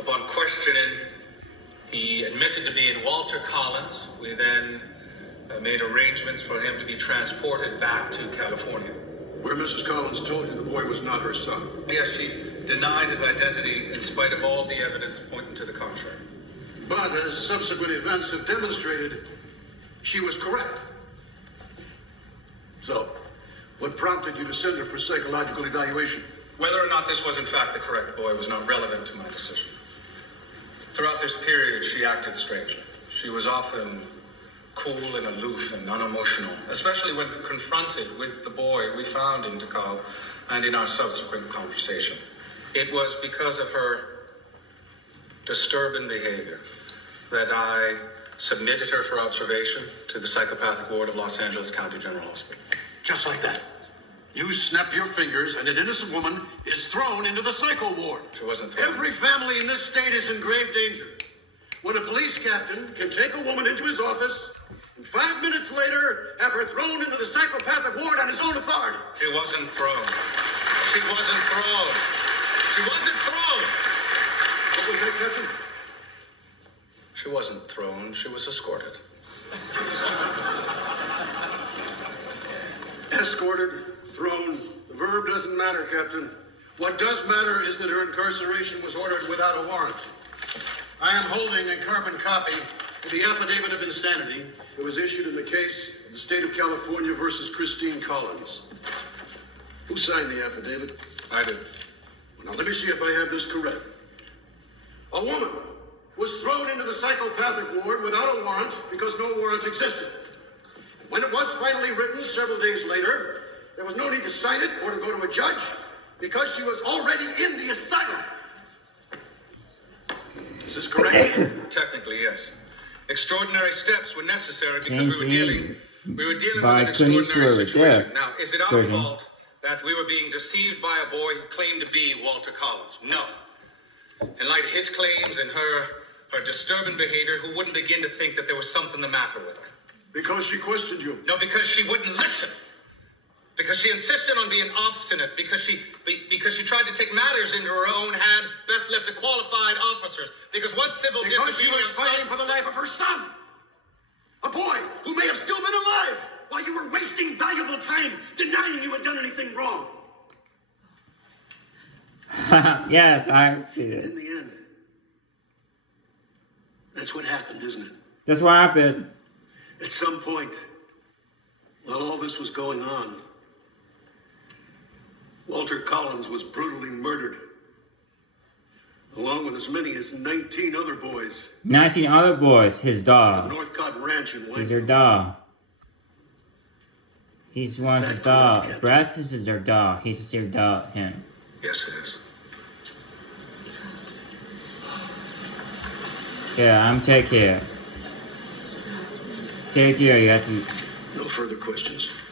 Upon questioning, he admitted to being Walter Collins. We then made arrangements for him to be transported back to California. Where Mrs. Collins told you the boy was not her son. Yes, she denied his identity in spite of all the evidence pointing to the contrary. But as subsequent events have demonstrated, she was correct. So, what prompted you to send her for psychological evaluation? Whether or not this was in fact the correct boy was not relevant to my decision. Throughout this period, she acted strangely. She was often cool and aloof and unemotional, especially when confronted with the boy we found in DeKalb and in our subsequent conversation. It was because of her disturbing behavior that I submitted her for observation to the psychopathic ward of Los Angeles County General Hospital. Just like that. You snap your fingers and an innocent woman is thrown into the psycho ward. She wasn't thrown. Every family in this state is in grave danger. When a police captain can take a woman into his office and 5 minutes later have her thrown into the psychopathic ward on his own authority. She wasn't thrown. She wasn't thrown. She wasn't thrown. What was that, Captain? She wasn't thrown. She was escorted. Escorted, thrown, the verb doesn't matter, Captain. What does matter is that her incarceration was ordered without a warrant. I am holding a carbon copy of the affidavit of insanity that was issued in the case of the state of California versus Christine Collins. Who signed the affidavit? I did. Now let me see if I have this correct. A woman was thrown into the psychopathic ward without a warrant because no warrant existed. When it was finally written several days later, there was no need to sign it or to go to a judge because she was already in the asylum. Is this correct? Technically, yes. Extraordinary steps were necessary because we were dealing with by an extraordinary Clint Eastwood, situation. yeah. Now, is it our fault that we were being deceived by a boy who claimed to be Walter Collins? No. In light of his claims and her disturbing behavior, who wouldn't begin to think that there was something the matter with her? Because she questioned you. No, because she wouldn't listen. Because she insisted on being obstinate. Because she tried to take matters into her own hand, best left to qualified officers. Because what civil Because she was disobedience fighting for the life of her son. A boy who may have still been alive while you were wasting valuable time denying you had done anything wrong. Yes, I see it. In the end, that's what happened, isn't it? That's what happened. At some point, while all this was going on, Walter Collins was brutally murdered, along with as many as 19 other boys. 19 other boys, his At dog. Northcott Ranch in He's their Langford. dog. He's one of his that correct, dog. Captain? Brett, this is their dog. He's their dog, him. Yes, it is. Yeah, I'm take care. Take care, you have to... No further questions.